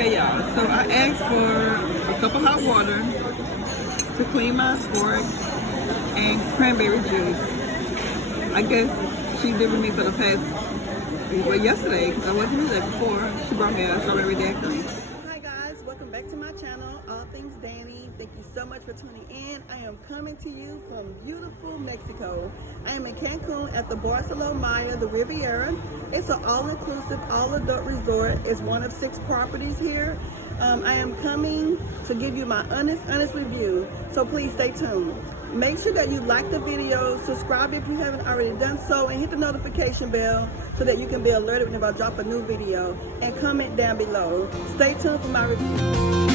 Okay, y'all, so I asked for a cup of hot water to clean my fork and cranberry juice. I guess she did with me for the past, well, yesterday, because I wasn't here the day before. She brought me a strawberry daiquiri. Hi guys, welcome back to my channel, All Things Danny. Thank you so much for tuning in. I am coming to you from beautiful Mexico. I am in Cancun at the Barcelo Maya Riviera. It's an all-inclusive, all-adult resort. It's one of 6 properties here. I am coming to give you my honest review, so please stay tuned. Make sure that you like the video, subscribe if you haven't already done so, and hit the notification bell so that you can be alerted whenever I drop a new video, and comment down below. Stay tuned for my review.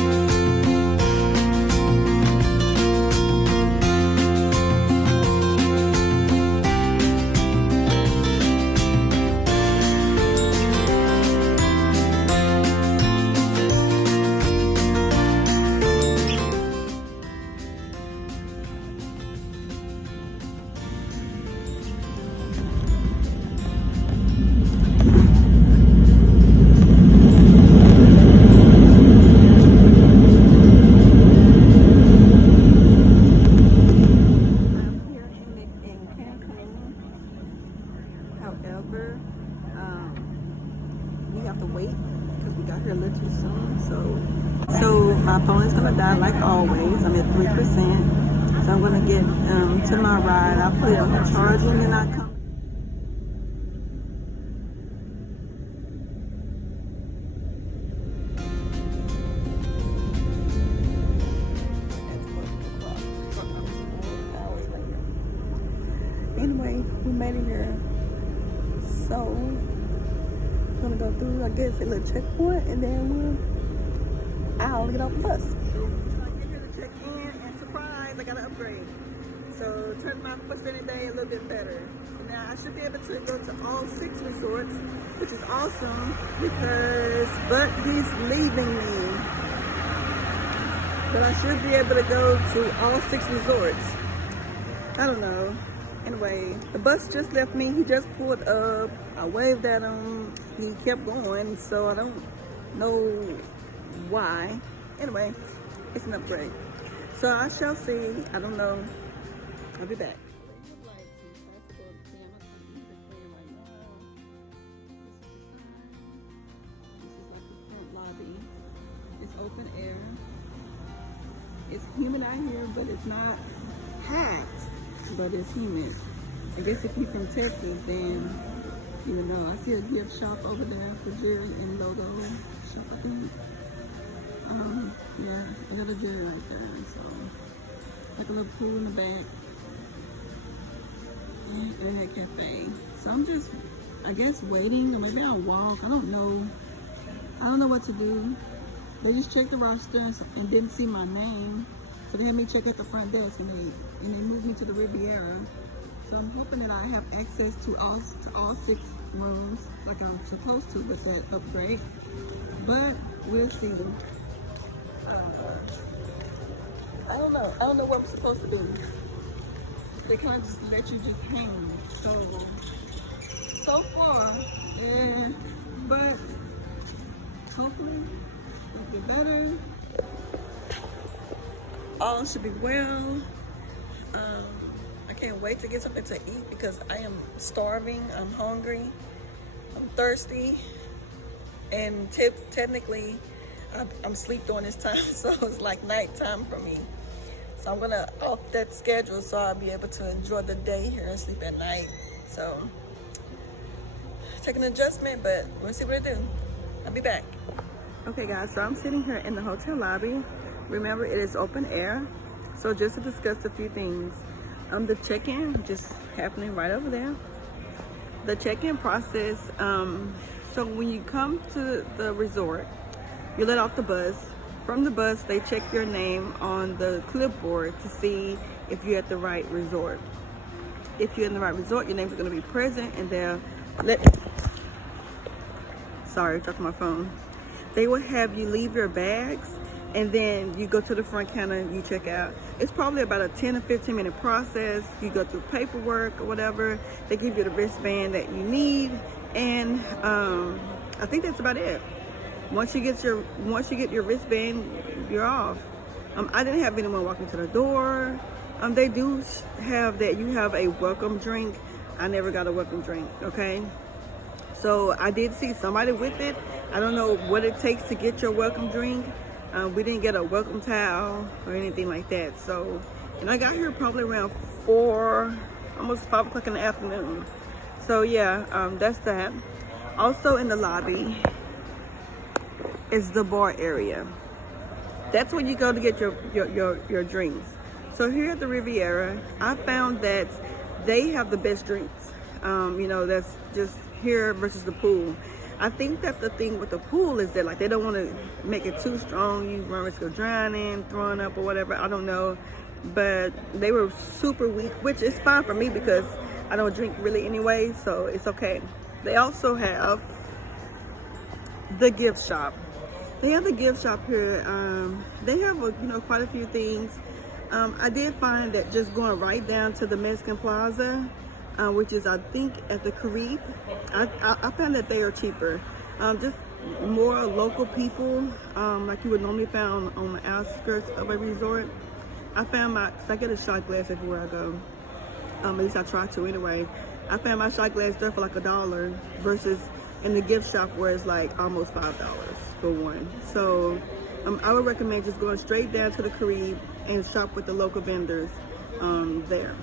However, we have to wait because we got here a little too soon. So my phone is gonna die like always. I'm at 3%, so I'm gonna get to my ride. I'll put it on charging and I come. Anyway, we made it here. So, I'm gonna go through, I guess, a little checkpoint, and then I'll get off the bus. So I get here to check in, and surprise, I got an upgrade. So, turn my frustrating day a little bit better. So now I should be able to go to all 6 resorts, which is awesome, but he's leaving me. But I should be able to go to all 6 resorts. I don't know. Anyway, the bus just left me. He just pulled up. I waved at him. He kept going, so I don't know why. Anyway, it's an upgrade. So I shall see. I don't know. I'll be back. It's open air. It's humid out here, but it's not hot. But it's humid. I guess if you're from Texas, then you would know. I see a gift shop over there for Jerry and Logo shop, I think. Yeah, I got a Jerry right there. So, like a little pool in the back. And a cafe. So I'm just, I guess, waiting, or maybe I'll walk. I don't know. I don't know what to do. They just checked the roster and didn't see my name. So they had me check at the front desk, and they moved me to the Riviera. So I'm hoping that I have access to all 6 rooms like I'm supposed to with that upgrade. But we'll see. I don't know. I don't know what I'm supposed to do. They kind of just let you just hang. So far, yeah. But hopefully it'll get better. All should be well. I can't wait to get something to eat because I am starving. I'm hungry. I'm thirsty. And technically, I'm asleep during this time, so it's like nighttime for me. So I'm gonna off that schedule so I'll be able to enjoy the day here and sleep at night. So, take an adjustment, but we'll see what I do. I'll be back. Okay guys, so I'm sitting here in the hotel lobby. Remember, it is open air. So just to discuss a few things. The check-in just happening right over there. The check-in process, so when you come to the resort, you let off the bus. From the bus, they check your name on the clipboard to see if you're at the right resort. If you're in the right resort, your name's gonna be present, and they'll sorry, talking my phone. They will have you leave your bags, and then you go to the front counter and you check out. It's probably about a 10 or 15 minute process. You go through paperwork or whatever. They give you the wristband that you need, and I think that's about it. Once you get your wristband, you're off. I didn't have anyone walk me to the door. They do have that you have a welcome drink. I never got a welcome drink, okay? So I did see somebody with it. I don't know what it takes to get your welcome drink. We didn't get a welcome towel or anything like that. So, and I got here probably around 4, almost 5 o'clock in the afternoon. So yeah, that's that. Also in the lobby is the bar area. That's where you go to get your drinks. So here at the Riviera, I found that they have the best drinks. You know, that's just here versus the pool. I think that the thing with the pool is that like they don't want to make it too strong. You run risk of drowning, throwing up or whatever. I don't know. But they were super weak, which is fine for me because I don't drink really anyway, so it's okay. They also have the gift shop. They have the gift shop here. They have quite a few things. I did find that just going right down to the Mexican Plaza, which is I think at the Caribe, I found that they are cheaper. Just more local people, like you would normally find on the outskirts of a resort. I found cause I get a shot glass everywhere I go. At least I try to anyway. I found my shot glass there for like $1 versus in the gift shop where it's like almost $5 for one. So I would recommend just going straight down to the Caribe and shop with the local vendors there.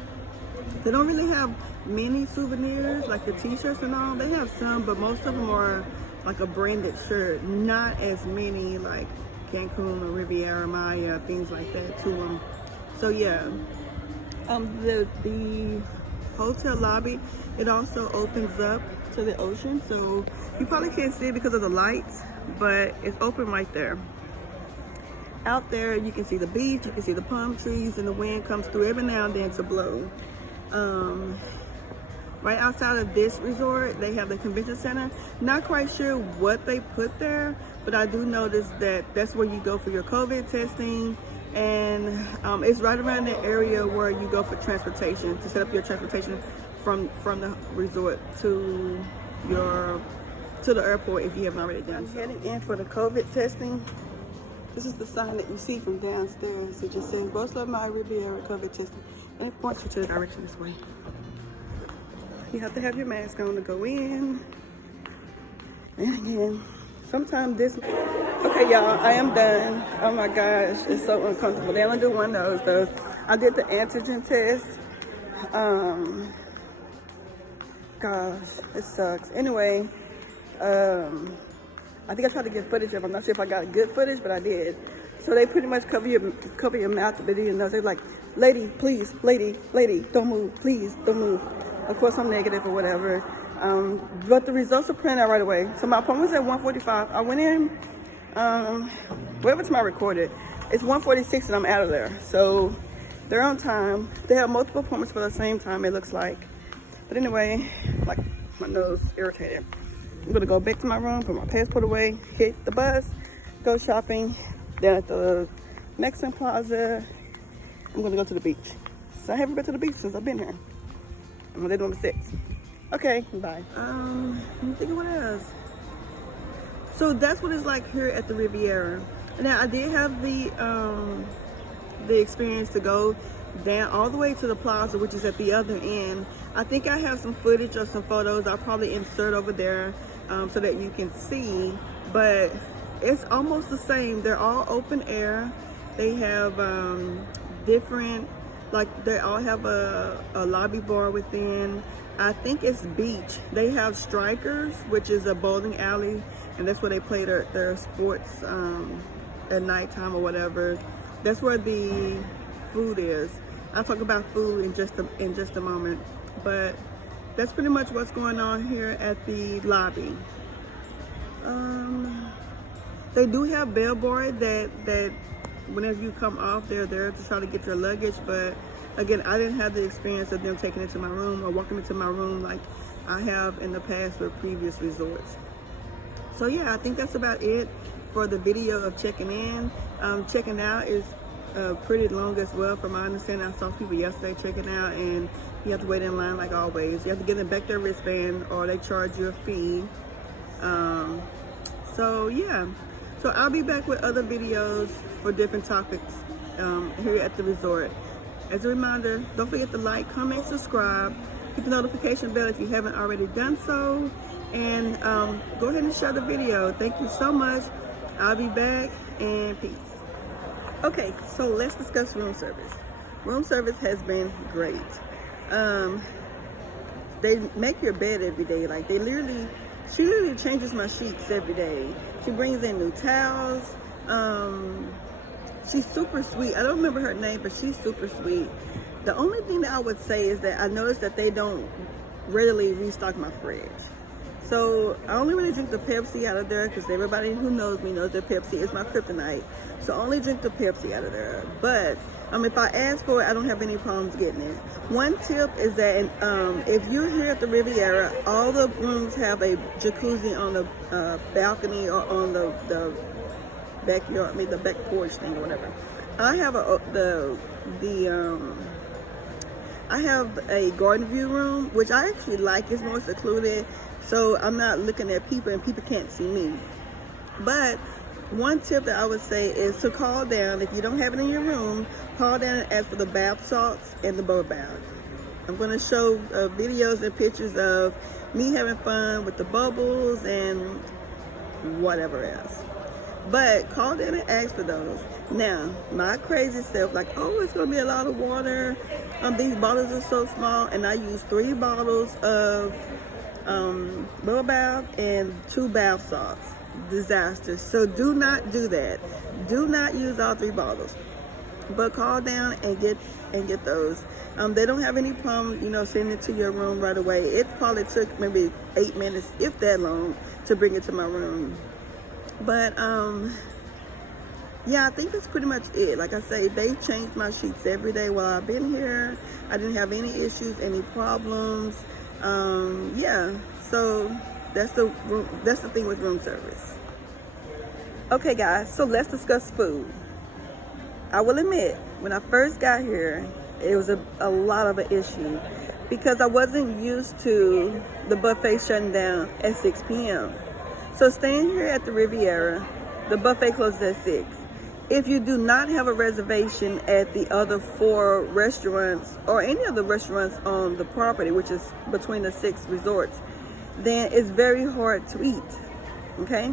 They don't really have many souvenirs like the t-shirts and all. They have some, but most of them are like a branded shirt. Not as many like Cancun or Riviera Maya, things like that to them. So yeah, the hotel lobby, it also opens up to the ocean. So you probably can't see it because of the lights, but it's open right there. Out there, you can see the beach, you can see the palm trees, and the wind comes through every now and then to blow. Right outside of this resort, they have the convention center. Not quite sure what they put there, but I do notice that that's where you go for your COVID testing. And it's right around the area where you go for transportation, to set up your transportation from the resort to the airport if you haven't already done so. Heading in for the COVID testing. This is the sign that you see from downstairs. It just says Barcelo Maya Riviera COVID testing, and it points you to the direction this way. You have to have your mask on to go in. And again, sometimes this. Okay, y'all, I am done. Oh my gosh, it's so uncomfortable. They only do one of those though. I did the antigen test. Gosh, it sucks. Anyway, I think I tried to get footage of it. I'm not sure if I got good footage, but I did. So they pretty much cover your mouth with your nose. They're like, lady, please, lady, don't move, please, don't move. Of course, I'm negative or whatever. But the results are printed out right away. So my appointment was at 1:45. I went in, whatever time I recorded. It's 1:46 and I'm out of there. So they're on time. They have multiple appointments for the same time, it looks like. But anyway, like my nose irritated. I'm gonna go back to my room, put my passport away, hit the bus, go shopping down at the Mexican Plaza. I'm gonna go to the beach. So I haven't been to the beach since I've been here. I'm on day number 6. Okay, bye. I'm thinking what else. So that's what it's like here at the Riviera. Now I did have the experience to go down all the way to the plaza, which is at the other end. I think I have some footage or some photos I'll probably insert over there so that you can see, but it's almost the same. They're all open air. They have different, like they all have a lobby bar within. I think it's beach. They have Strikers, which is a bowling alley, and that's where they play their sports at nighttime or whatever. That's where the food is. I'll talk about food in just a moment, but that's pretty much what's going on here at the lobby. They do have bellboy that whenever you come off, they're there to try to get your luggage, but again, I didn't have the experience of them taking it to my room or walking into my room like I have in the past with previous resorts. So yeah, I think that's about it for the video of checking in. Checking out is pretty long as well. From my understanding, I saw people yesterday checking out, and you have to wait in line like always. You have to give them back their wristband or they charge you a fee. So yeah, so I'll be back with other videos for different topics here at the resort. As a reminder, don't forget to like, comment, subscribe, hit the notification bell if you haven't already done so, and go ahead and share the video. Thank you so much. I'll be back, and peace. Okay, so let's discuss room service. Room service has been great. They make your bed every day. Like she literally changes my sheets every day. She brings in new towels. She's super sweet. I don't remember her name, but she's super sweet. The only thing that I would say is that I noticed that they don't readily restock my fridge. So I only really drink the Pepsi out of there because everybody who knows me knows that Pepsi is my kryptonite. So I only drink the Pepsi out of there. But if I ask for it, I don't have any problems getting it. One tip is that if you're here at the Riviera, all the rooms have a jacuzzi on the balcony or on the backyard, the back porch thing or whatever. I have I have a garden view room, which I actually like. It's more secluded, so I'm not looking at people and people can't see me. But one tip that I would say is to call down, if you don't have it in your room, call down and ask for the bath salts and the bubble bath. I'm going to show videos and pictures of me having fun with the bubbles and whatever else. But call down and ask for those. Now, my crazy self, like, oh, it's going to be a lot of water. These bottles are so small, and I use 3 bottles of bubble bath and 2 bath salts. Disaster. So do not do that. Do not use all 3 bottles. But call down and get those. They don't have any problem, sending it to your room right away. It probably took maybe 8 minutes, if that long, to bring it to my room. But yeah, I think that's pretty much it. Like I say, they changed my sheets every day while I've been here. I didn't have any issues, any problems. Yeah, so that's the thing with room service. Okay, guys, so let's discuss food. I will admit, when I first got here, it was a lot of an issue because I wasn't used to the buffet shutting down at 6 p.m. So staying here at the Riviera, the buffet closes at 6. If you do not have a reservation at the other 4 restaurants or any of the restaurants on the property, which is between the 6 resorts, then it's very hard to eat, okay?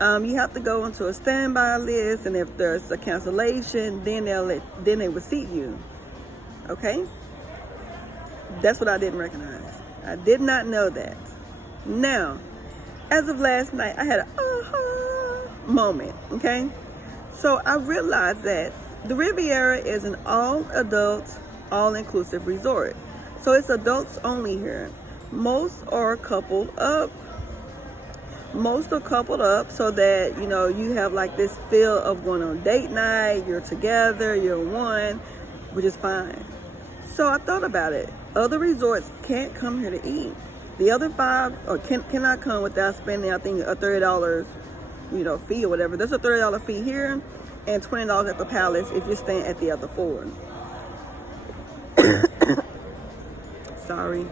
You have to go into a standby list, and if there's a cancellation, then they will seat you, okay? That's what I didn't recognize. I did not know that. Now, as of last night, I had an aha moment, okay? So I realized that the Riviera is an all-adult, all-inclusive resort. So it's adults only here. Most are coupled up. Most are coupled up so that, you have like this feel of going on date night, you're together, you're one, which is fine. So I thought about it. Other resorts can't come here to eat. The other 5 cannot come without spending, I think, a $30, fee or whatever. There's a $30 fee here and $20 at the Palace if you're staying at the other 4. Sorry.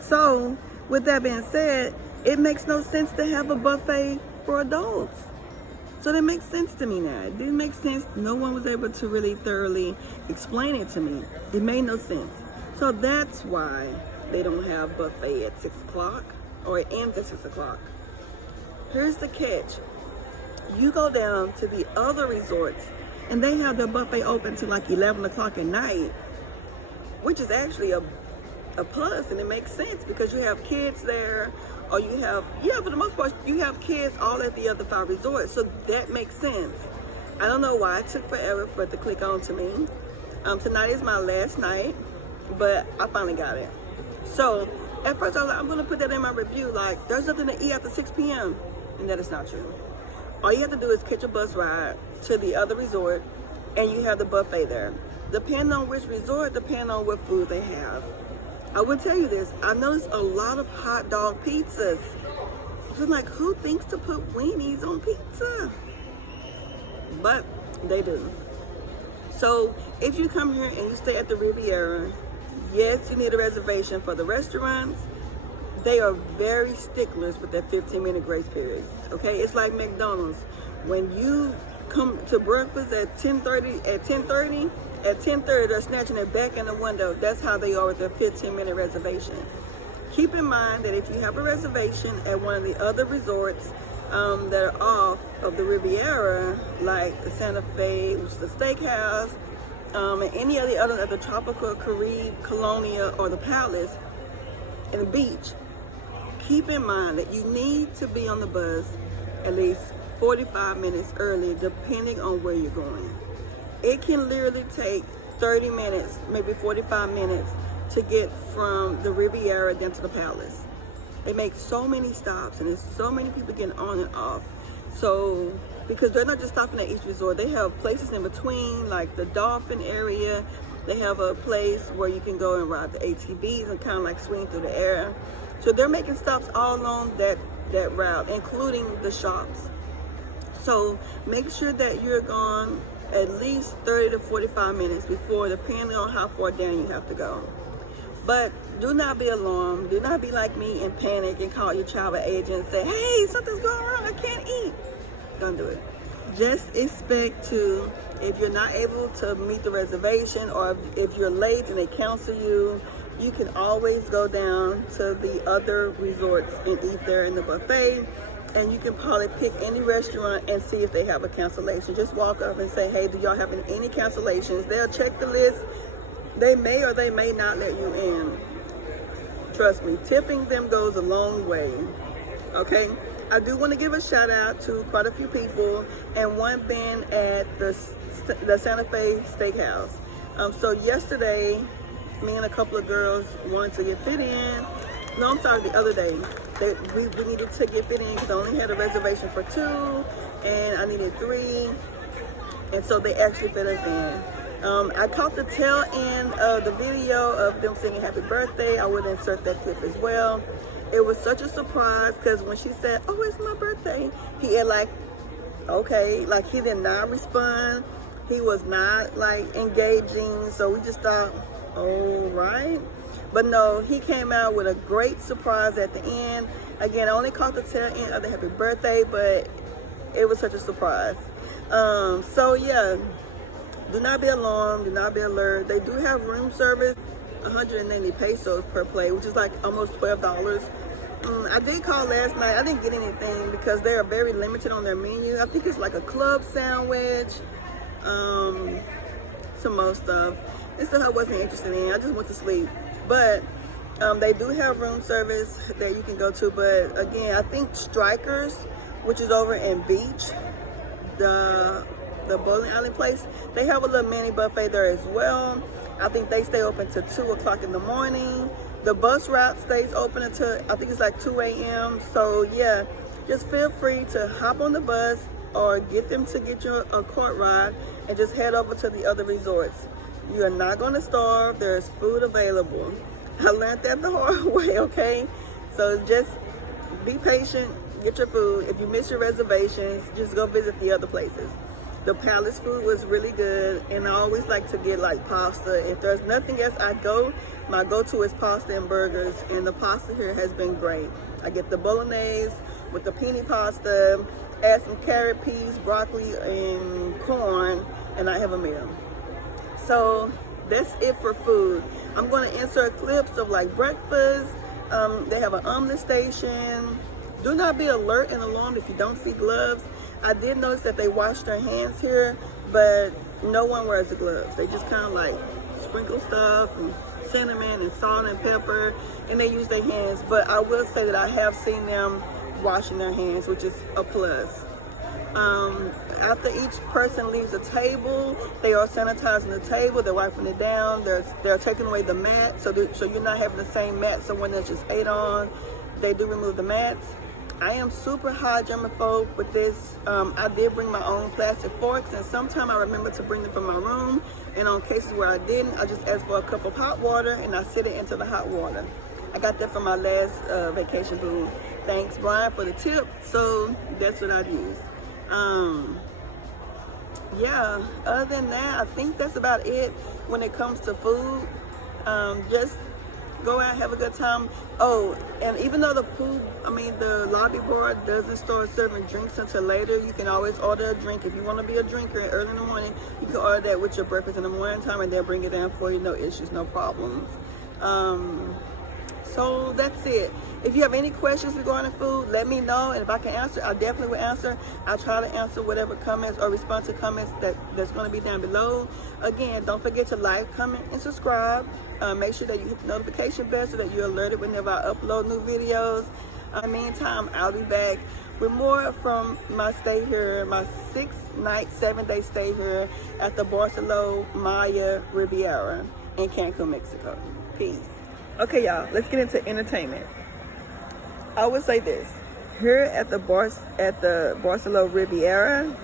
So, with that being said, it makes no sense to have a buffet for adults. So that makes sense to me now. It didn't make sense. No one was able to really thoroughly explain it to me. It made no sense. So that's why they don't have buffet at 6 o'clock, or it ends at 6 o'clock. Here's the catch. You go down to the other resorts and they have their buffet open to like 11 o'clock at night, which is actually a plus, and it makes sense because you have kids there, or for the most part, you have kids all at the other 5 resorts, so that makes sense. I don't know why it took forever for it to click on to me. Tonight is my last night, but I finally got it. So at first I was like, I'm gonna put that in my review, like there's nothing to eat after 6 p.m. and that is not true. All you have to do is catch a bus ride to the other resort and you have the buffet there. Depending on which resort, depending on what food they have. I will tell you this, I noticed a lot of hot dog pizzas. I'm like, who thinks to put weenies on pizza? But they do. So if you come here and you stay at the Riviera, yes, you need a reservation for the restaurants. they are very sticklers with that 15-minute grace period. Okay, it's like McDonald's. When you come to breakfast at 10:30, at 10:30 they're snatching it back in the window. That's how they are with their 15-minute reservation. Keep in mind that if you have a reservation at one of the other resorts that are off of the Riviera, like the Santa Fe, which is a steakhouse, and any of the other at the Tropical Caribe, Colonia, or the Palace, and the beach, keep in mind that you need to be on the bus at least 45 minutes early, depending on where you're going. It can literally take 30 minutes, maybe 45 minutes, to get from the Riviera down to the Palace. They make so many stops, and there's so many people getting on and off. So, because they're not just stopping at each resort, they have places in between, like the Dolphin area. They have a place where you can go and ride the ATVs and kind of like swing through the air. So they're making stops all along that route, including the shops. So make sure that you're gone at least 30 to 45 minutes before, depending on how far down you have to go. But do not be alarmed. Do not be like me and panic and call your travel agent and say, hey, something's going wrong, I can't eat. Don't do it. Just expect to, if you're not able to meet the reservation, or if you're late and they cancel you, you can always go down to the other resorts and eat there in the buffet. And you can probably pick any restaurant and see if they have a cancellation. Just walk up and say, hey, do y'all have any cancellations? They'll check the list. They may or they may not let you in. Trust me, tipping them goes a long way. Okay? I do want to give a shout out to quite a few people, and one being at the Santa Fe Steakhouse. So yesterday, me and a couple of girls wanted to get fit in. No, I'm sorry, the other day. We needed to get fit in because I only had a reservation for 2, and I needed 3. And so they actually fit us in. I caught the tail end of the video of them singing happy birthday. I would insert that clip as well. It was such a surprise because when she said, oh, it's my birthday, he had like, okay, like he did not respond. He was not like engaging. So we just thought, all right. But no, he came out with a great surprise at the end. Again, I only caught the tail end of the happy birthday, but it was such a surprise. So yeah, do not be alarmed, do not be alert. They do have room service, 190 pesos per plate, which is like almost $12. I did call last night. I didn't get anything because they are very limited on their menu. I think it's like a club sandwich, some more stuff. It's stuff I wasn't interested in. I just went to sleep. But they do have room service that you can go to. But again, I think Strikers, which is over in Beach, the bowling alley place, they have a little mini buffet there as well. I think they stay open till 2 o'clock in the morning. The bus route stays open until, I think it's like 2 a.m. So yeah, just feel free to hop on the bus or get them to get you a court ride and just head over to the other resorts. You are not going to starve. There's food available. I learned that the hard way, okay? So just be patient, get your food. If you miss your reservations, just go visit the other places. The Palace food was really good, and I always like to get like pasta. If there's nothing else, my go-to is pasta and burgers, and the pasta here has been great. I get the bolognese with the penne pasta, add some carrot, peas, broccoli, and corn, and I have a meal. So that's it for food. I'm going to insert clips of like breakfast. They have an omelet station. Do not be alert and alarmed if you don't see gloves. I did notice that they wash their hands here, but no one wears the gloves. They just kind of like sprinkle stuff and cinnamon and salt and pepper, and they use their hands. But I will say that I have seen them washing their hands, which is a plus. After each person leaves a table, they are sanitizing the table. They're wiping it down. They're taking away the mat, so you're not having the same mat someone else just ate on. They do remove the mats. I am super high germaphobe with this. I did bring my own plastic forks, and sometimes I remember to bring them from my room. And on cases where I didn't, I just ask for a cup of hot water and I sit it into the hot water. I got that from my last vacation boom. Thanks, Brian, for the tip. So that's what I'd use. Yeah, other than that, I think that's about it when it comes to food. Just Go out, have a good time. Oh, and even though the lobby bar doesn't start serving drinks until later, you can always order a drink. If you want to be a drinker early in the morning, you can order that with your breakfast in the morning time, and they'll bring it down for you. No issues, no problems. So that's it. If you have any questions regarding food, let me know, and if I can answer, I definitely will answer. I'll try to answer whatever comments or respond to comments that's going to be down below. Again, don't forget to like, comment, and subscribe. Make sure that you hit the notification bell so that you're alerted whenever I upload new videos. In the meantime, I'll be back with more from my stay here, my 6-night, 7-day stay here at the Barcelo Maya Riviera in Cancun, Mexico. Peace. Okay, y'all, let's get into entertainment. I would say this. Here at the Barcelo Riviera,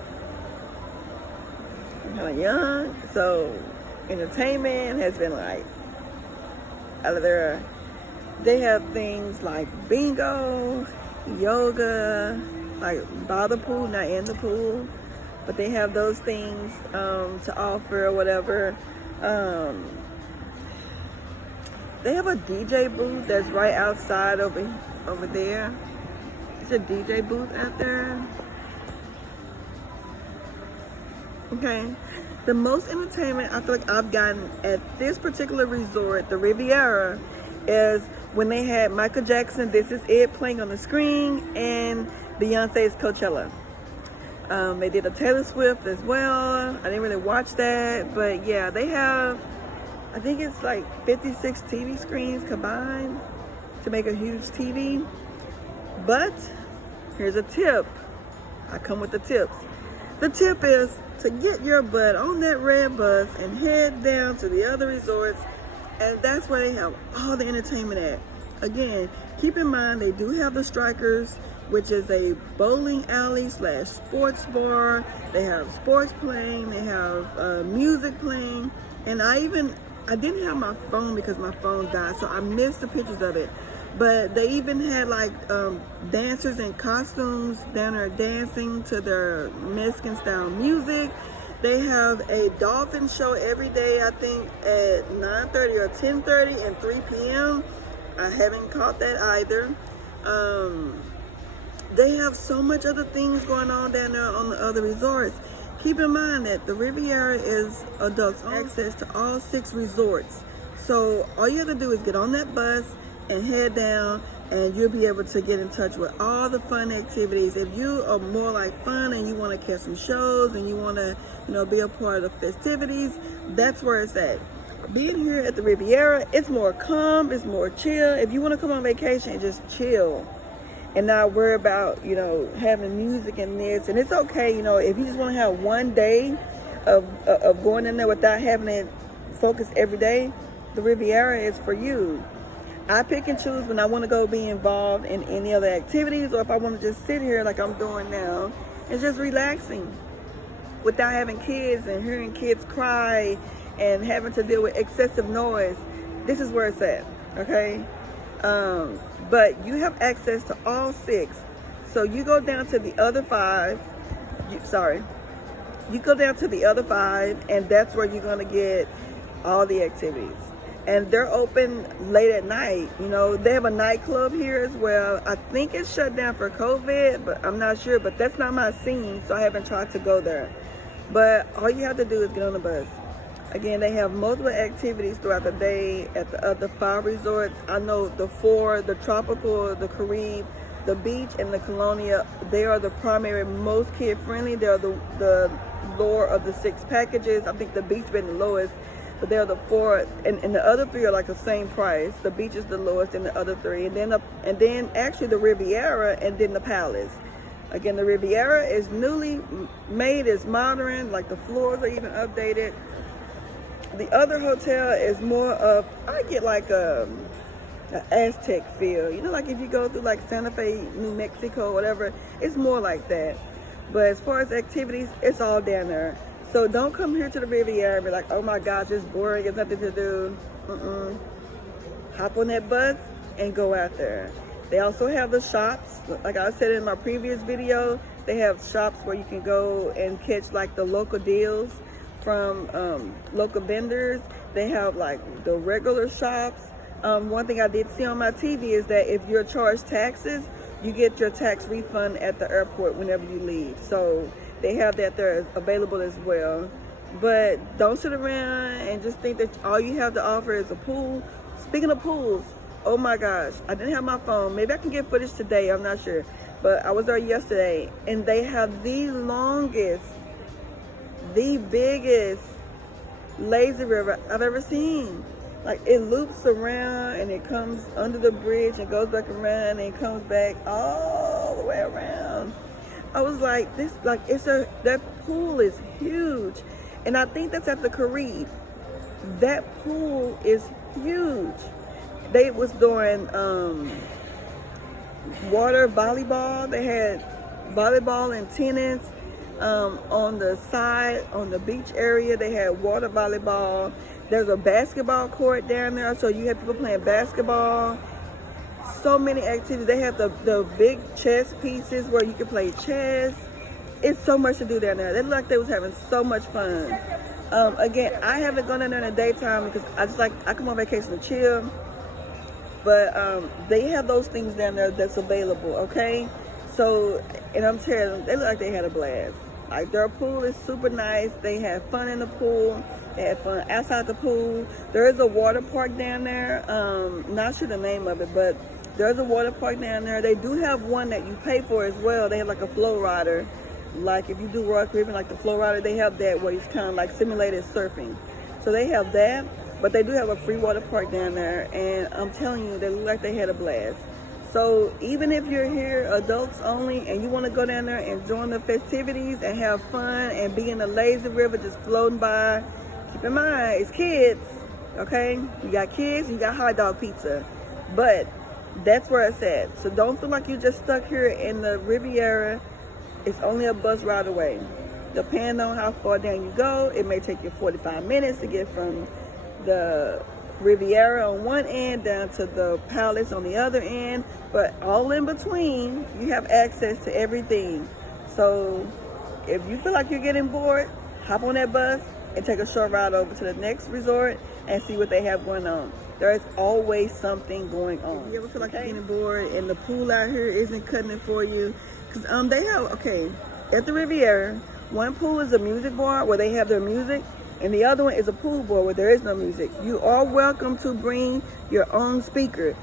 I'm kind of young, so entertainment has been like out of there. They have things like bingo, yoga, like by the pool, not in the pool, but they have those things to offer or whatever. They have a DJ booth that's right outside over there. It's a DJ booth out there. Okay. The most entertainment I feel like I've gotten at this particular resort, the Riviera, is when they had Michael Jackson, This Is It, playing on the screen, and Beyonce's Coachella. They did a Taylor Swift as well. I didn't really watch that, but yeah, they have, I think it's like 56 TV screens combined to make a huge TV. But here's a tip. I come with the tips. The tip is to get your butt on that red bus and head down to the other resorts, and that's where they have all the entertainment at. Again, keep in mind they do have the Strikers, which is a bowling alley / sports bar. They have sports playing, they have music playing, and I didn't have my phone because my phone died, so I missed the pictures of it. But they even had like dancers in costumes down there dancing to their Mexican style music. They have a dolphin show every day, I think at 9:30 or 10:30 and 3 p.m. I haven't caught that either. They have so much other things going on down there on the other resorts. Keep in mind that the Riviera is adults access to all 6 resorts. So all you have to do is get on that bus and head down, and you'll be able to get in touch with all the fun activities. If you are more like fun and you want to catch some shows and you want to, be a part of the festivities, that's where it's at. Being here at the Riviera, it's more calm, it's more chill. If you want to come on vacation and just chill and not worry about, having music and this, and it's okay, if you just want to have one day of going in there without having it focus every day, the Riviera is for you. I pick and choose when I want to go be involved in any other activities, or if I want to just sit here like I'm doing now and just relaxing without having kids and hearing kids cry and having to deal with excessive noise. This is where it's at, okay? But you have access to all 6. So you go down to the other 5. You go down to the other 5, and that's where you're going to get all the activities. And they're open late at night. They have a nightclub here as well. I think it's shut down for COVID, but I'm not sure. But that's not my scene, so I haven't tried to go there. But all you have to do is get on the bus. Again, they have multiple activities throughout the day at the other 5 resorts. I know the 4, the Tropical, the Caribe, the Beach, and the Colonia, they are the primary, most kid-friendly. They're the lower of the 6 packages. I think the Beach been the lowest. But they're the 4, and the other 3 are like the same price. The Beach is the lowest, and the other 3, and then actually the Riviera, and then the Palace. Again, the Riviera is newly made, is modern, like the floors are even updated. The other hotel is more of, I get like an Aztec feel. Like if you go through like Santa Fe, New Mexico, whatever, it's more like that. But as far as activities, it's all down there. So don't come here to the Riviera and be like, oh my gosh, it's boring, there's nothing to do. Hop on that bus and go out there. They also have the shops. Like I said in my previous video, they have shops where you can go and catch like the local deals from local vendors. They have like the regular shops, One thing I did see on my TV is that if you're charged taxes, you get your tax refund at the airport whenever you leave. So they have that there available as well. But don't sit around and just think that all you have to offer is a pool. Speaking of pools, oh my gosh, I didn't have my phone. Maybe I can get footage today, I'm not sure. But I was there yesterday, and they have the longest, the biggest lazy river I've ever seen. Like, it loops around and it comes under the bridge and goes back around and comes back all the way around. I was like, that pool is huge. And I think that's at the Carib. That pool is huge. They was doing water volleyball. They had volleyball and tennis. On the side, on the beach area, they had water volleyball. There's a basketball court down there, so you have people playing basketball. So many activities. They have the big chess pieces where you can play chess. It's so much to do down there. They look like they was having so much fun. Again, I haven't gone down there in the daytime because I come on vacation to chill. But they have those things down there that's available, okay? So, and I'm telling them, they look like they had a blast. Like, their pool is super nice. They had fun in the pool. They had fun outside the pool. There is a water park down there. Not sure the name of it, but there's a water park down there. They do have one that you pay for as well. They have like a flow rider. Like if you do Royal Caribbean, like the flow rider, they have that where it's kind of like simulated surfing. So they have that, but they do have a free water park down there. And I'm telling you, they look like they had a blast. So even if you're here, adults only, and you want to go down there and join the festivities and have fun and be in the lazy river just floating by, keep in mind, it's kids, okay? You got kids, you got hot dog pizza. But that's where it's at. So don't feel like you're just stuck here in the Riviera. It's only a bus ride away. Depending on how far down you go, it may take you 45 minutes to get from the Riviera on one end down to the Palace on the other end, but all in between you have access to everything. So if you feel like you're getting bored, hop on that bus and take a short ride over to the next resort and see what they have going on. There is always something going on. If you ever feel like you're getting bored and the pool out here isn't cutting it for you, because they have, okay, at the Riviera, one pool is a music bar where they have their music, and the other one is a pool bar where there is no music. You are welcome to bring your own speaker.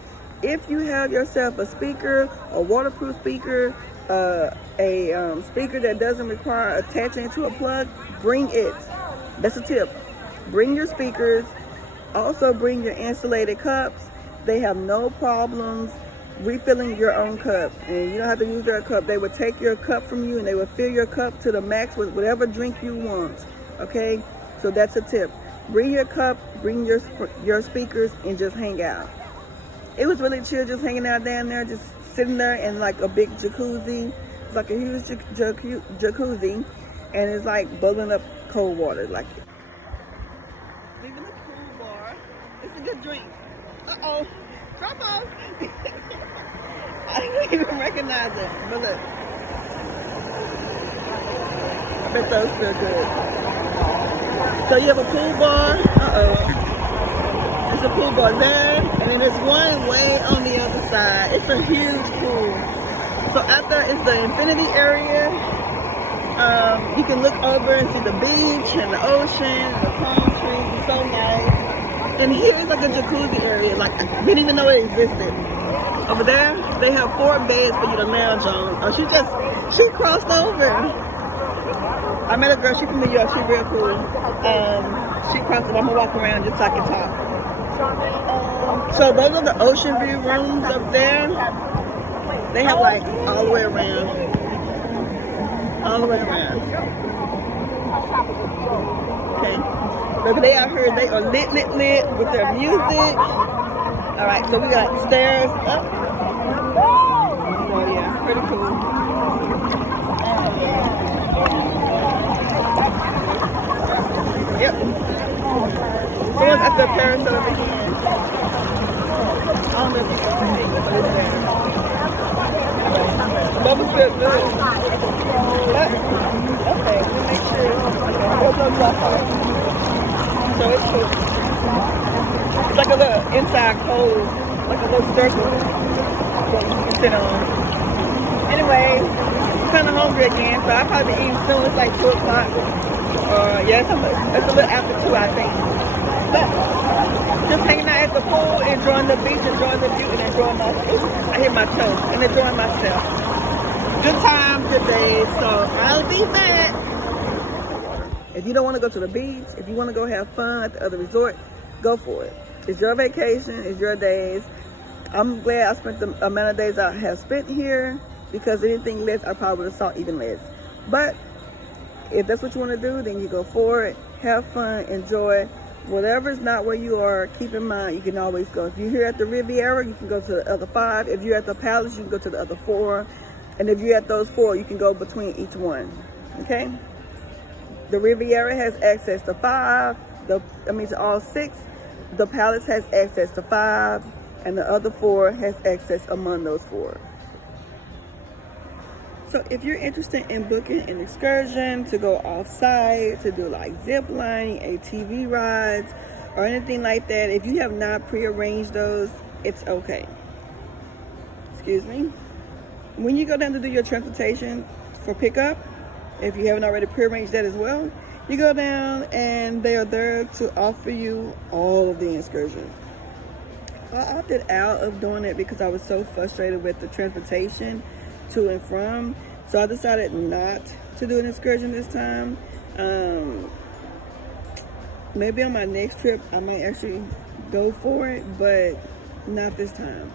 If you have yourself a speaker, a waterproof speaker, a speaker that doesn't require attaching to a plug, bring it. That's a tip. Bring your speakers. Also bring your insulated cups. They have no problems refilling your own cup, and you don't have to use their cup. They will take your cup from you and they will fill your cup to the max with whatever drink you want. Okay, so that's a tip. Bring your cup, bring your speakers, and just hang out. It was really chill just hanging out down there, just sitting there in like a big jacuzzi. It's like a huge jacuzzi, and it's like bubbling up cold water. Like, leaving the pool bar. It's a good drink. Uh-oh, drop off. I didn't even recognize it, but look. I bet those feel good. So you have a pool bar. There's a pool bar there, and then there's one way on the other side. It's a huge pool. So out there is the infinity area. You can look over and see the beach and the ocean and the palm trees. It's so nice. And here is like a jacuzzi area. Like, I didn't even know it existed. Over there, they have 4 beds for you to lounge on. Oh, she crossed over. I met a girl, she's from New York, she's real cool. She crossed over. I'm gonna walk around just so I can talk. So those are the ocean view rooms up there. They have like all the way around. All the way around. Okay. So they out here, they are lit with their music. All right, so we got stairs up. Oh yeah, pretty cool. Yep. Someone's at the parasol over here. I don't know if you can see it, but it's there. Bubbles feel good. What? Okay, we'll make sure. We'll go drop off. So it's cool. It's like a little inside cove, like a little circle that you can sit on. Anyway, I'm kind of hungry again, so I'll probably be eating soon. It's like 2 o'clock. Yeah, it's a little after 2, I think. But just hanging out at the pool, enjoying the beach, enjoying the view, and enjoying I hit my toe, and enjoying myself. Good time, good day, so I'll be back. If you don't want to go to the beach, if you want to go have fun at the other resort, go for it. It's your vacation, it's your days. I'm glad I spent the amount of days I have spent here, because anything less, I probably would have saw even less. But if that's what you want to do, then you go for it. Have fun, enjoy. Whatever's not where you are, keep in mind, you can always go. If you're here at the Riviera, you can go to the other 5. If you're at the Palace, you can go to the other 4. And if you're at those 4, you can go between each one, okay? The Riviera has access to 5, to all 6. The Palace has access to 5, and the other 4 has access among those 4. So if you're interested in booking an excursion to go off-site, to do like zip lining, ATV rides, or anything like that, if you have not pre-arranged those, it's okay. Excuse me. When you go down to do your transportation for pickup, if you haven't already pre-arranged that as well, you go down and they are there to offer you all of the excursions. I opted out of doing it because I was so frustrated with the transportation to and from, so I decided not to do an excursion this time. Maybe on my next trip I might actually go for it, but not this time.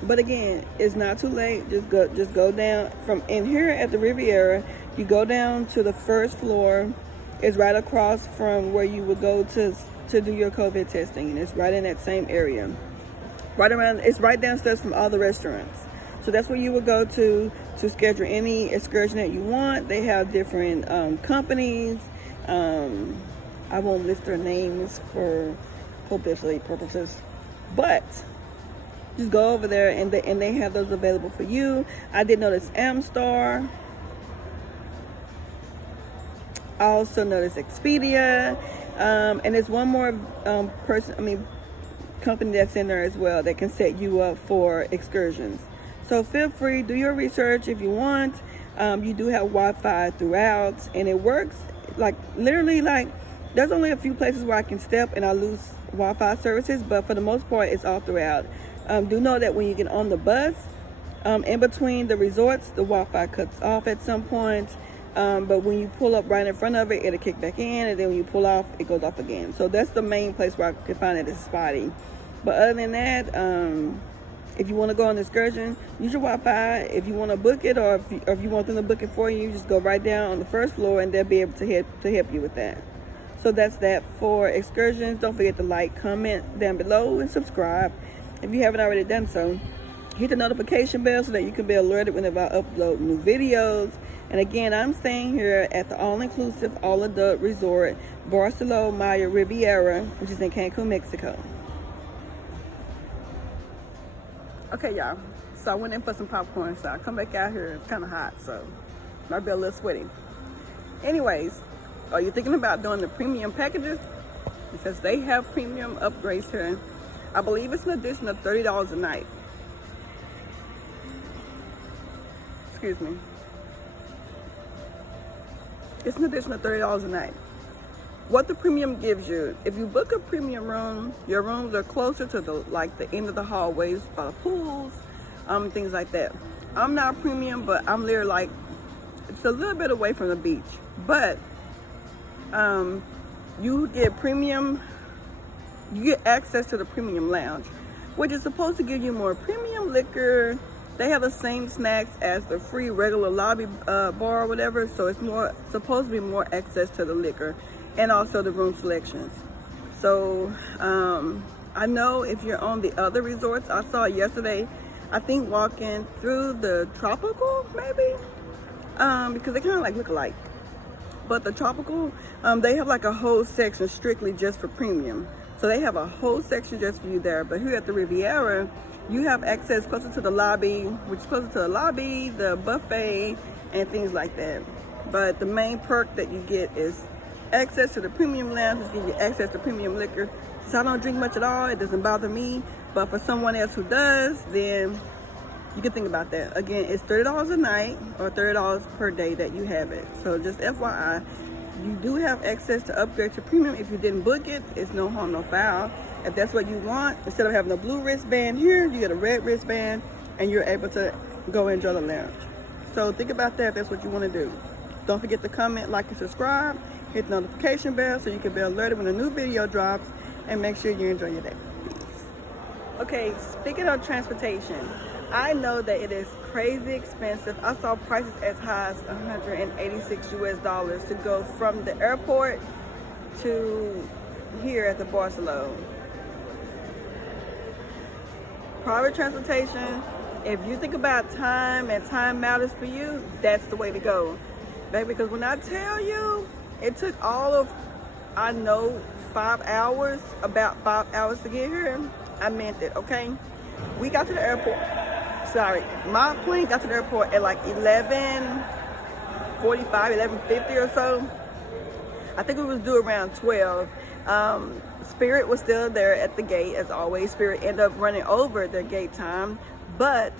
But again, it's not too late. Just go down from in here at the Riviera. You go down to the first floor. It's right across from where you would go to do your COVID testing, and it's right in that same area. It's right downstairs from all the restaurants. So that's where you would go to schedule any excursion that you want. They have different companies. I won't list their names for publicity purposes, but just go over there and they have those available for you. I did notice Amstar. I also noticed Expedia, and there's one more company that's in there as well that can set you up for excursions. So feel free, do your research if you want. You do have Wi-Fi throughout, and it works like literally like there's only a few places where I can step and I lose Wi-Fi services, but for the most part, it's all throughout. Do know that when you get on the bus, in between the resorts, the Wi-Fi cuts off at some point. But when you pull up right in front of it, it'll kick back in, and then when you pull off, it goes off again. So that's the main place where I can find it is spotty. But other than that, if you want to go on an excursion, use your Wi-Fi. If you want to book it, or if you want them to book it for you, just go right down on the first floor, and they'll be able to help you with that. So that's that for excursions. Don't forget to like, comment down below, and subscribe if you haven't already done so. Hit the notification bell so that you can be alerted whenever I upload new videos. And again, I'm staying here at the all-inclusive, all-adult resort, Barcelo Maya Riviera, which is in Cancun, Mexico. Okay, y'all. So I went in for some popcorn, so I come back out here. It's kind of hot, so might be a little sweaty. Anyways, are you thinking about doing the premium packages? Because they have premium upgrades here. I believe it's an addition of $30 a night. Excuse me. It's an addition of $30 a night. What the premium gives you, if you book a premium room, your rooms are closer to the end of the hallways, pools, things like that. I'm not premium, but I'm literally like, it's a little bit away from the beach. But you get access to the premium lounge, which is supposed to give you more premium liquor. They have the same snacks as the free regular lobby bar or whatever, so it's supposed to be more access to the liquor and also the room selections. So I know if you're on the other resorts, I saw yesterday, I think walking through the Tropical maybe, because they kind of like look alike. But the Tropical, they have like a whole section strictly just for premium. So they have a whole section just for you there. But here at the Riviera, you have access closer to the lobby, which is closer to the lobby, the buffet, and things like that. But the main perk that you get is access to the premium lounge, which gives you access to premium liquor, So I don't drink much at all. It doesn't bother me. But for someone else who does, then you can think about that. Again, it's $30 a night or $30 per day that you have it. So just FYI, you do have access to upgrade to premium. If you didn't book it, it's no harm, no foul. If that's what you want, instead of having a blue wristband here, you get a red wristband and you're able to go enjoy the lounge. So think about that if that's what you want to do. Don't forget to comment, like, and subscribe. Hit the notification bell so you can be alerted when a new video drops, and make sure you enjoy your day. Peace. Okay, speaking of transportation, I know that it is crazy expensive. I saw prices as high as $186 to go from the airport to here at the Barcelo. Private transportation, if you think about time and time matters for you, that's the way to go. Baby, because when I tell you, it took all of, I know, 5 hours, about 5 hours to get here, I meant it, okay? We got to the airport. Sorry, my plane got to the airport at like 11:45, 11:50 or so. I think we was due around 12. Spirit was still there at the gate as always. Spirit ended up running over their gate time. But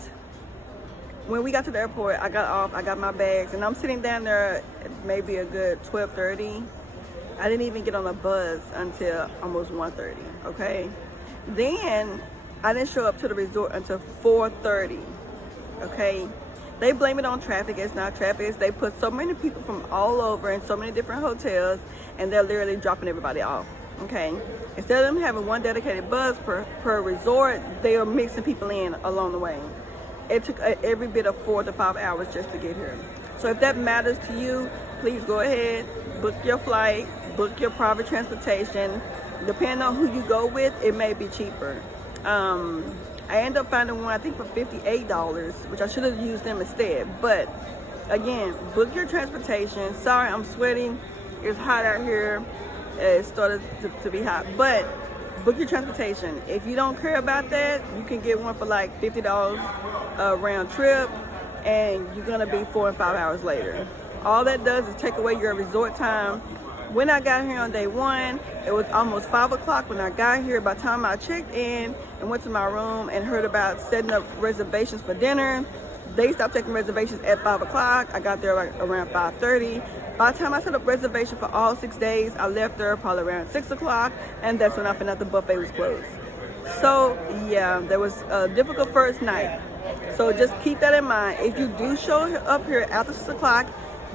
when we got to the airport, I got off, I got my bags, and I'm sitting down there at maybe a good 12:30. I didn't even get on a bus until almost 1:30, okay? Then I didn't show up to the resort until 4:30, okay? They blame it on traffic. It's not traffic. It's they put so many people from all over in so many different hotels, and they're literally dropping everybody off, okay? Instead of them having one dedicated bus per resort, they are mixing people in along the way. It took every bit of 4 to 5 hours just to get here. So if that matters to you, please go ahead, book your flight, book your private transportation. Depending on who you go with, it may be cheaper. I ended up finding one, I think, for $58, which I should have used them instead. But again, book your transportation. Sorry, I'm sweating. It's hot out here. It started to be hot. But book your transportation. If you don't care about that, you can get one for like $50 round trip, and you're gonna be 4 and 5 hours later. All that does is take away your resort time. When I got here on day one, it was almost 5 o'clock when I got here. By the time I checked in and went to my room and heard about setting up reservations for dinner, they stopped taking reservations at 5 o'clock. I got there like around 5:30. By the time I set up reservation for all 6 days, I left there probably around 6 o'clock, and that's when I found out the buffet was closed. So yeah, there was a difficult first night. So just keep that in mind. If you do show up here after 6 o'clock,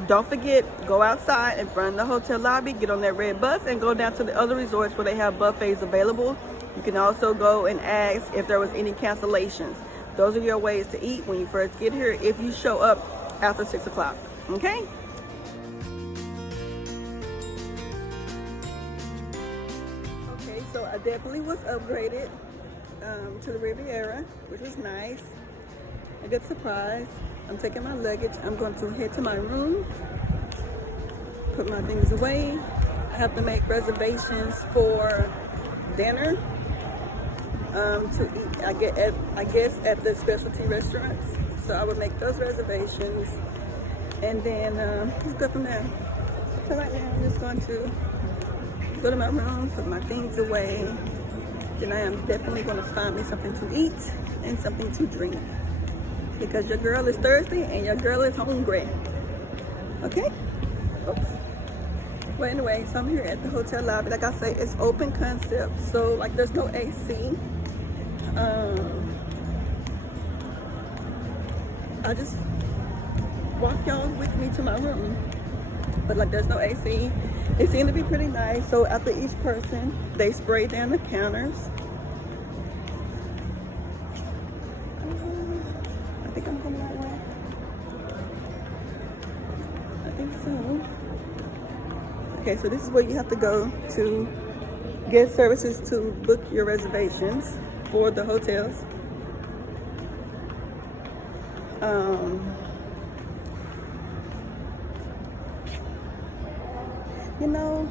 don't forget, go outside in front of the hotel lobby, get on that red bus, and go down to the other resorts where they have buffets available. You can also go and ask if there was any cancellations. Those are your ways to eat when you first get here if you show up after 6 o'clock, okay? Okay, so I definitely was upgraded to the Riviera, which was nice. A good surprise. I'm taking my luggage. I'm going to head to my room, put my things away. I have to make reservations for dinner to eat, I guess at the specialty restaurants. So I will make those reservations, and then let's go from there. So right now I'm just going to go to my room, put my things away. Then I am definitely going to find me something to eat and something to drink, because your girl is thirsty and your girl is hungry. Okay? Oops. Well, anyway, so I'm here at the hotel lobby. Like I say, it's open concept, so like there's no AC. I just walk y'all with me to my room, but like there's no AC. It seemed to be pretty nice. So after each person, they spray down the counters. I think I'm coming that way. I think so. Okay, so this is where you have to go to get services to book your reservations for the hotels. You know,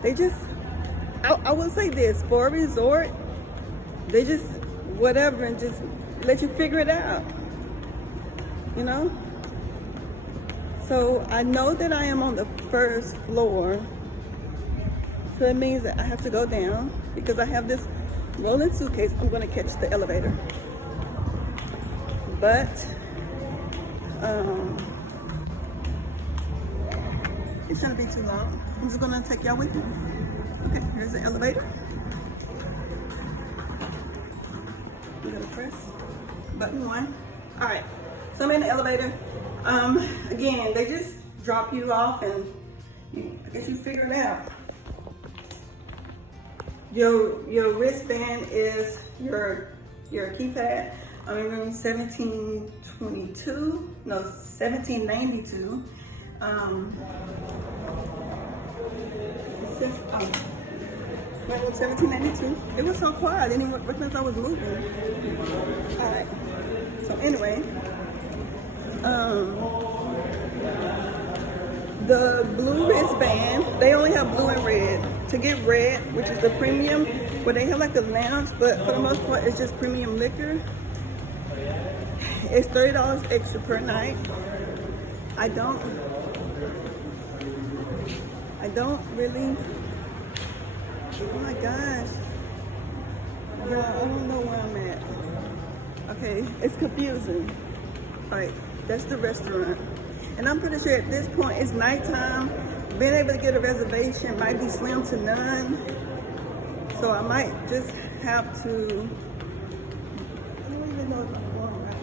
they just, I will say this, for a resort, they just whatever and just let you figure it out, you know? So I know that I am on the first floor, so that means that I have to go down. because I have this rolling suitcase, I'm gonna catch the elevator. But it shouldn't be too long. I'm just gonna take y'all with me. Okay, here's the elevator. We're gonna press button 1. All right, so I'm in the elevator. Again, they just drop you off and I guess you figure it out. Your wristband is your keypad. I'm in room 1722, no, 1792. It says, room 1792. It was so quiet, I didn't even recognize I was moving. All right, so anyway, the blue wristband, they only have blue and red. To get red, which is the premium, where they have like the lounge, but for the most part, it's just premium liquor. It's $30 extra per night. I don't really, oh my gosh. Girl, I don't know where I'm at. Okay, it's confusing. All right, that's the restaurant. And I'm pretty sure at this point it's nighttime. Being able to get a reservation might be slim to none. So I might just have to, I don't even know if I'm going right.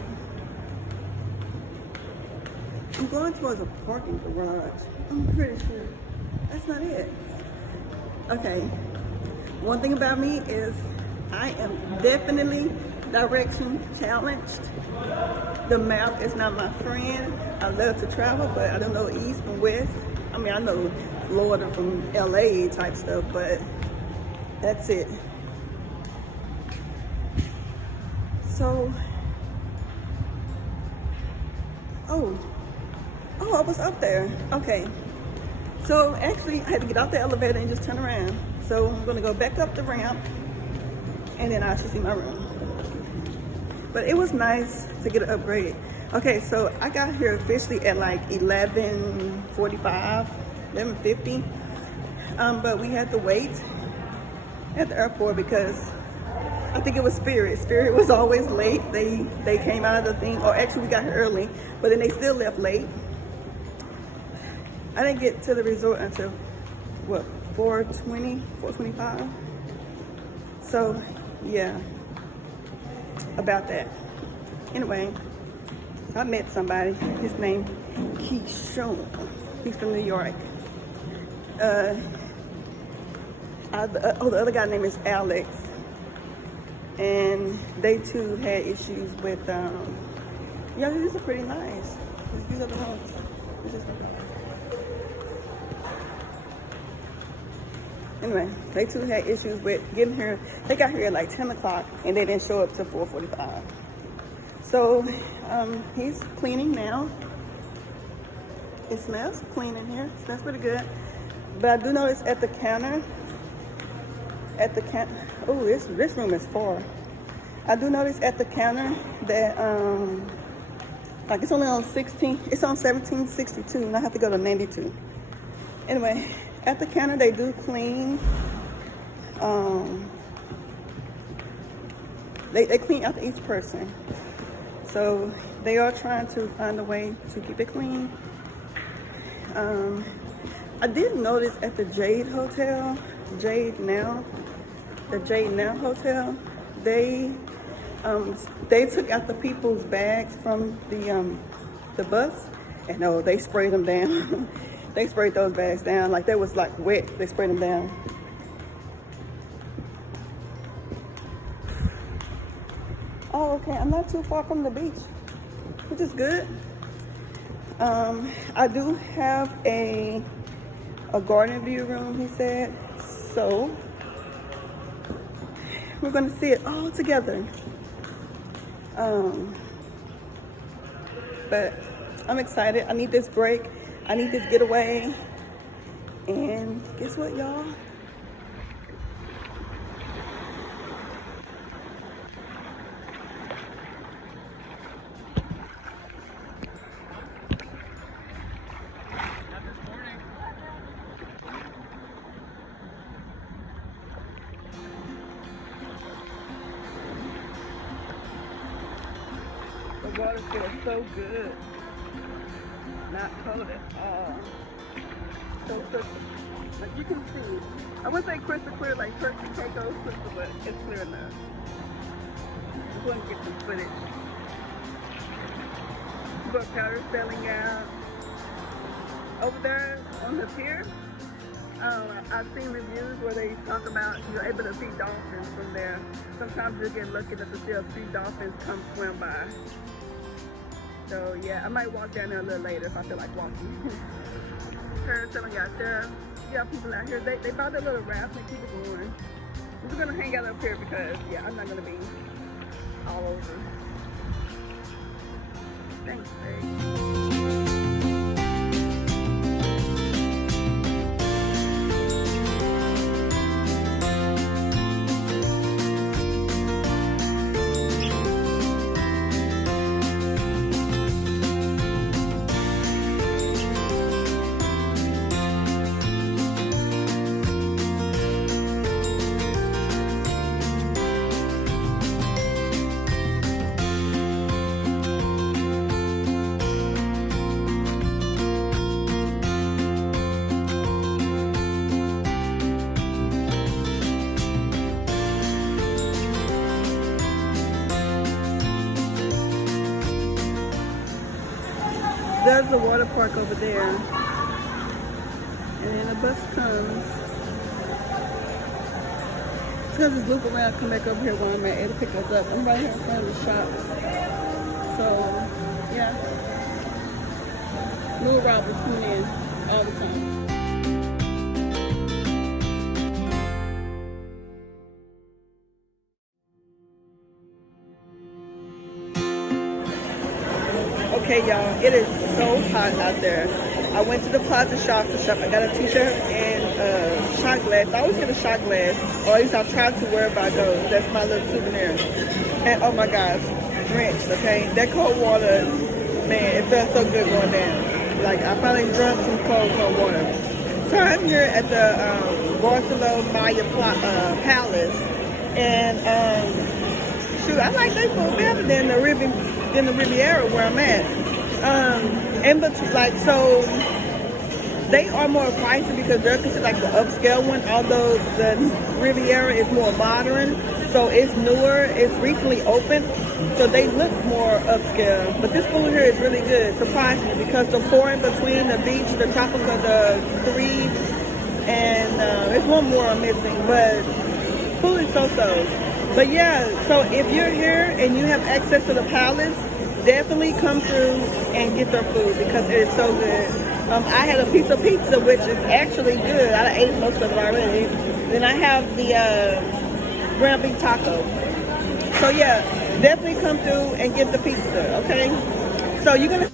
I'm going towards a parking garage. I'm pretty sure. That's not it. Okay. One thing about me is I am definitely direction challenged. The map is not my friend. I love to travel, but I don't know east from west. I mean, I know Florida from LA type stuff, but that's it. So, oh, I was up there. Okay. So actually, I had to get out the elevator and just turn around. So I'm gonna go back up the ramp, and then I should see my room. But it was nice to get an upgrade. Okay, so I got here officially at like 11:45, 11:50. But we had to wait at the airport because I think it was Spirit. Spirit was always late. They came out of the thing, or actually we got here early, but then they still left late. I didn't get to the resort until what, 4:20, 4:25. So yeah, about that. Anyway, so I met somebody. His name Keyshawn. He's from New York. The other guy's name is Alex, and they too had issues with. Yeah, these are pretty nice. These are the ones. Anyway, they too had issues with getting here. They got here at like 10 o'clock and they didn't show up till 4:45. So he's cleaning now. It smells clean in here. It smells pretty good. But I do notice at the counter, oh, this room is far. I do notice at the counter that like it's only on 16, it's on 1762, and I have to go to 92. Anyway, at the counter they do clean. They clean after each person. So they are trying to find a way to keep it clean. I did notice at the Jade Hotel, the Jade Now Hotel, they took out the people's bags from the bus, and they sprayed them down. They sprayed those bags down like they was like wet. They sprayed them down. Oh, okay. I'm not too far from the beach, which is good. I do have a garden view room, he said. So we're gonna see it all together. But I'm excited. I need this break. I need this getaway. And guess what, y'all? water feels so good. Not cold at all. So crystal. Like you can see. I wouldn't say crystal clear like Turkey Caicos crystal, but it's clear enough. Just want to get some footage. People are powder selling out. Over there on the pier, I've seen reviews where they talk about you're able to see dolphins from there. Sometimes you'll get lucky enough to see a few dolphins come swim by. So yeah, I might walk down there a little later if I feel like walking. Parasailing out there. Yeah, people out here, they buy their little rafts and keep it going. I'm just gonna hang out up here because yeah, I'm not gonna be all over. Thanks, babe. There's a water park over there, and then a bus comes. It's gonna just loop around, come back over here where I'm at. It'll pick us up. I'm right here in front of the shops. So, yeah. Little route is coming in all the time. Okay, y'all, it is so hot out there. I went to the Plaza shop to shop. I got a t-shirt and a shot glass. I always get a shot glass, or at least I'll try to wherever I go. That's my little souvenir. And oh my gosh, drenched, okay? That cold water, man, it felt so good going down. Like, I finally drank some cold water. So I'm here at the Barcelo Maya Palace, and shoot, I like their food better than the Riviera where I'm at. So they are more pricey because they're considered like the upscale one, although the Riviera is more modern, so it's newer, it's recently opened, so they look more upscale. But this food here is really good, surprisingly, because the four in between the beach, the tropical, the three, and there's one more I'm missing, but food is so-so. But yeah, so if you're here and you have access to the palace, definitely come through and get their food because it is so good. I had a piece of pizza, which is actually good. I ate most of it already. Then I have the ground beef taco. So yeah, definitely come through and get the pizza, okay? So you're gonna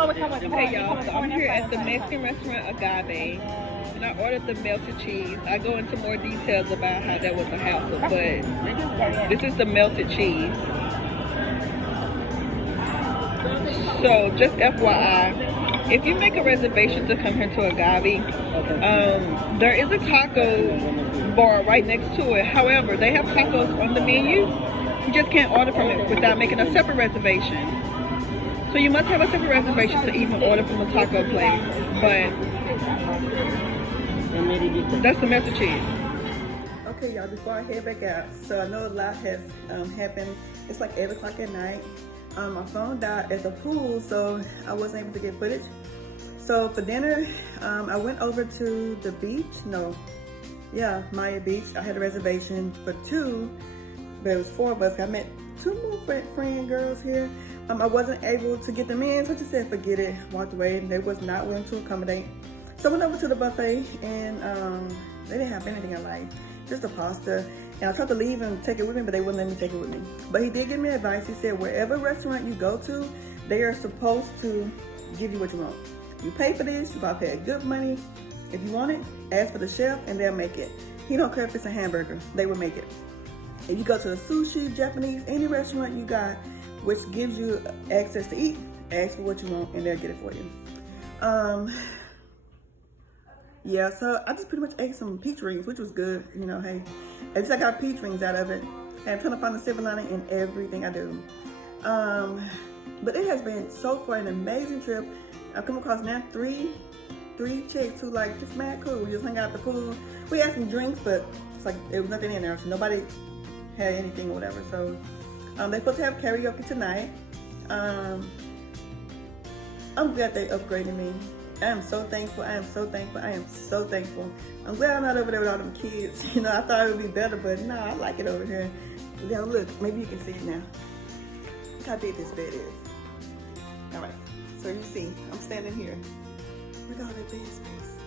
Okay, y'all, so I'm here at the Mexican restaurant Agave, and I ordered the melted cheese. I go into more details about how that was a hassle, but this is the melted cheese. So just FYI, if you make a reservation to come here to Agave, there is a taco bar right next to it. However, they have tacos on the menu. You just can't order from it without making a separate reservation. So you must have a separate reservation to even order from a taco place. But that's the melted cheese. Okay, y'all, before I head back out, so I know a lot has happened. It's like 8 o'clock at night. My phone died at the pool, so I wasn't able to get footage. So for dinner, I went over to the beach. Maya Beach. I had a reservation for 2, but it was 4 of us. I met 2 more friend girls here. I wasn't able to get them in, so I just said forget it, walked away. They was not willing to accommodate. So I went over to the buffet, and they didn't have anything I liked, just a pasta. And I tried to leave and take it with me, but they wouldn't let me take it with me. But he did give me advice. He said wherever restaurant you go to, they are supposed to give you what you want. You pay for this, you gotta pay good money. If you want it, ask for the chef and they'll make it. He don't care if it's a hamburger, they will make it. If you go to a sushi, Japanese, any restaurant you got, which gives you access to eat, ask for what you want and they'll get it for you. Yeah, so I just pretty much ate some peach rings, which was good. You know, hey, at least I got peach rings out of it. And I'm trying to find the silver lining in everything I do. But it has been so far an amazing trip. I've come across now three chicks who like just mad cool. We just hung out at the pool. We had some drinks, but it's like there was nothing in there, so nobody had anything or whatever. So they're supposed to have karaoke tonight. I'm glad they upgraded me. I am so thankful. I am so thankful. I am so thankful. I'm glad I'm not over there with all them kids. You know, I thought it would be better, but no, I like it over here. Now look, maybe you can see it now. Look how big this bed is. All right, so you see, I'm standing here. Look at all that bed space.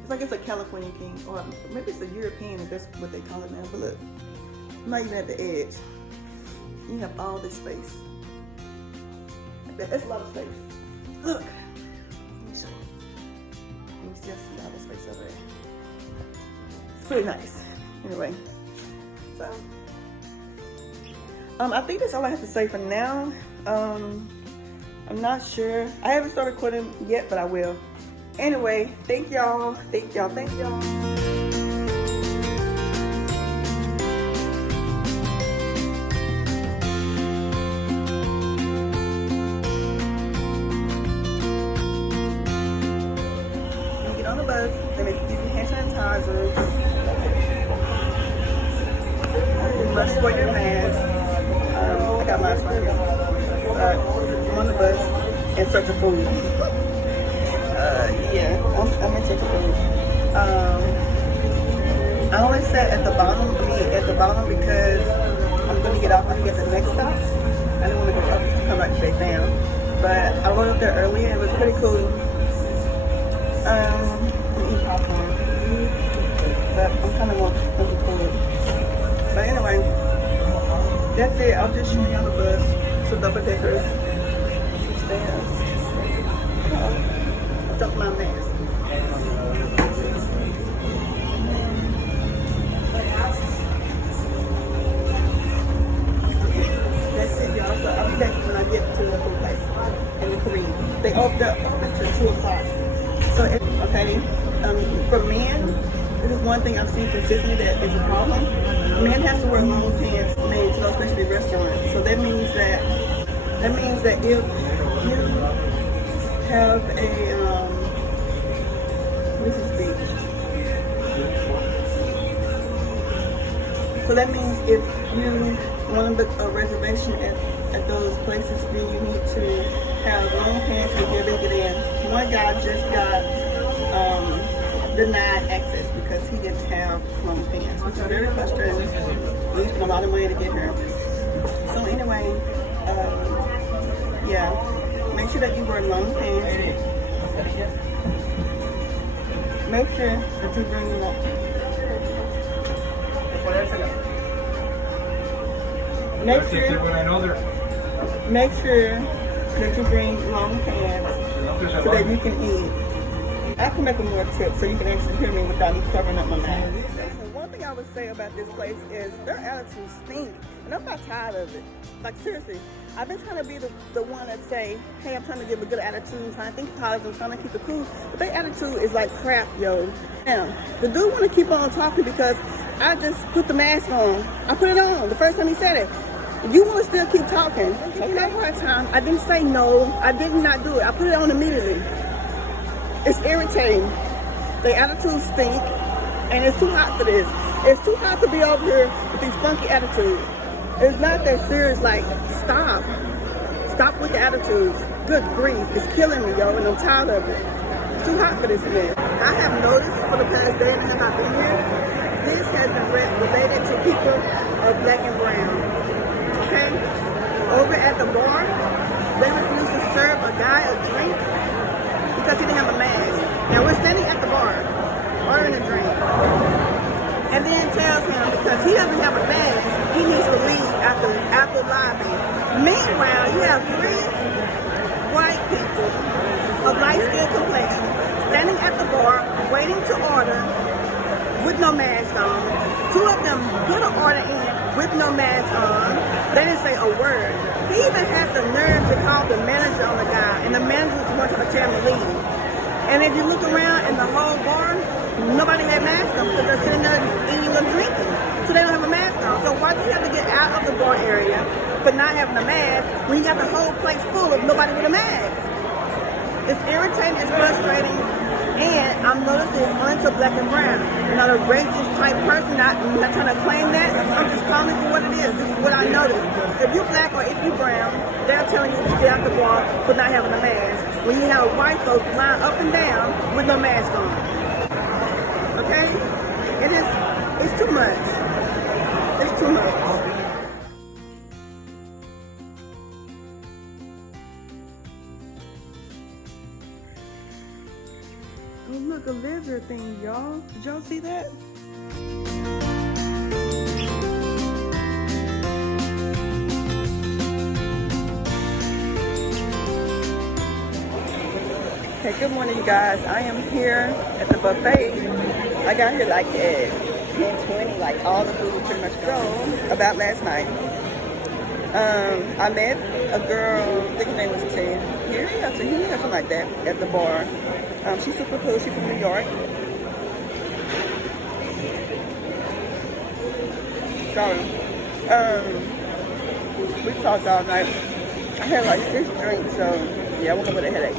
It's like it's a California king, or maybe it's a European, if that's what they call it now. But look, I'm not even at the edge. You have all this space. That's a lot of space. Look. You still see all this space over there. It's pretty nice. Anyway, so I think that's all I have to say for now. I'm not sure. I haven't started recording yet, but I will. Anyway, thank y'all. Thank y'all. Thank y'all. They make you use hand sanitizer. You must wear your mask. I got mine right here. I'm on the bus in search of food. I'm in search of food. I only sat at the bottom because I'm going to get off and get the next stop. I didn't want to go up to come right straight down. But I went up there earlier and it was pretty cool. Eat popcorn, but I'm kind of looking forward. But anyway, that's it. I'll just show you on the bus. It's a double decker. Some stairs. I took my mask. That's it, y'all. So I'll be back when I get to the food place in the Korean. They opened up until 2 o'clock. So, okay, for men, this is one thing I've seen consistently that is a problem. Men have to wear long pants made to those specialty restaurants. So that means that if you have a so that means if you want to book a reservation at those places, then you need to have long pants to be able to get in. One guy just got denied access because he didn't have long pants, which is very frustrating. We spent a lot of money to get here. So anyway, yeah, make sure that you wear long pants. Make sure that you bring them up. Make sure that you bring long pants so that you can eat. I can make a more tip so you can actually hear me without me covering up my mouth. One thing I would say about this place is their attitudes stink, and I'm not tired of it. Like seriously, I've been trying to be the one that say, hey, I'm trying to give a good attitude, I'm trying to think positive, I'm trying to keep it cool, but their attitude is like crap, yo. Now, the dude want to keep on talking because I just put the mask on. I put it on the first time he said it. You want to still keep talking. Okay, that one time, I didn't say no, I did not do it. I put it on immediately. It's irritating. Their attitudes stink, and it's too hot for this. It's too hot to be over here with these funky attitudes. It's not that serious, like, stop. Stop with the attitudes. Good grief, it's killing me, yo, and I'm tired of it. It's too hot for this man. I have noticed for the past day and a half I've been here, this has been related to people of black and brown, okay? Over at the bar, they refused to serve a guy a drink because he didn't have a mask. Now we're standing at the bar, ordering a drink, and then tells him because he doesn't have a mask, he needs to leave after lobby. Meanwhile, you have 3 white people of light-skinned complexion standing at the bar, waiting to order with no mask on. 2 of them put an order in with no mask on. They didn't say a word. He even had the nerve to call the manager on the guy, and the manager was going to tell him to leave. And if you look around in the whole bar, nobody had masks on because they're sitting there eating and drinking. So they don't have a mask on. So why do you have to get out of the bar area for not having a mask when you got the whole place full of nobody with a mask? It's irritating, it's frustrating, and I'm noticing it's only to black and brown. I'm not a racist type person, I'm not trying to claim that. I'm just calling it for what it is. This is what I noticed. If you're black or if you're brown, they're telling you to get out the bar for not having a mask. When you have white folks lying up and down with no mask on. Okay? It's too much. It's too much. Oh look, a lizard thing, y'all. Did y'all see that? Okay, good morning, you guys. I am here at the buffet. I got here like at 10:20, like all the food was pretty much gone about last night. I met a girl, I think her name was Tahiri or something like that, at the bar. She's super cool, she's from New York. Sorry. We talked all night. I had like 6 drinks, so yeah, I woke up with a headache.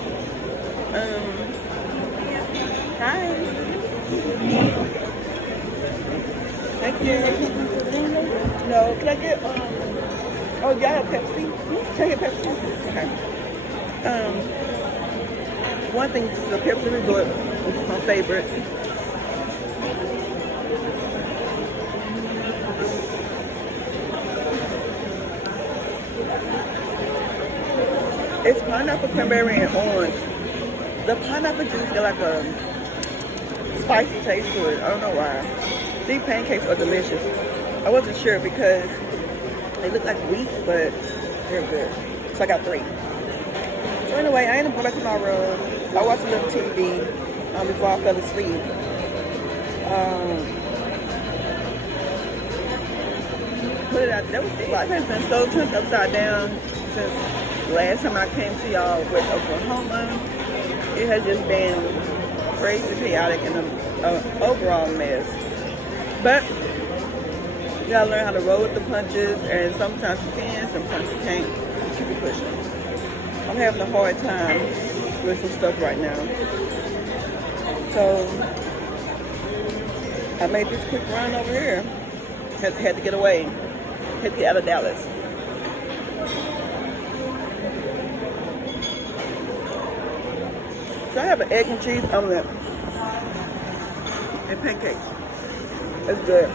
Hi. Thank you. No, can I get, oh, y'all have Pepsi? Can I get Pepsi? Okay. One thing, just a Pepsi Resort, which is my favorite. It's pineapple, cranberry, and orange. The pineapple juice got like a spicy taste to it. I don't know why. These pancakes are delicious. I wasn't sure because they look like wheat, but they're good. So I got 3. So anyway, I ended up going back to my room. I watched a little TV before I fell asleep. Put it out. That was life has been so turned upside down since last time I came to y'all with Oklahoma. It has just been crazy, chaotic, and an overall mess. But you gotta learn how to roll with the punches, and sometimes you can, sometimes you can't. You keep it pushing. I'm having a hard time with some stuff right now. So I made this quick run over here. Had to get away. Had to get out of Dallas. So I have an egg and cheese omelet and pancakes. It's good.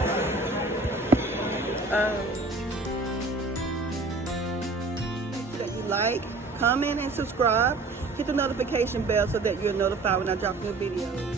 That you like, comment, and subscribe. Hit the notification bell so that you're notified when I drop new videos.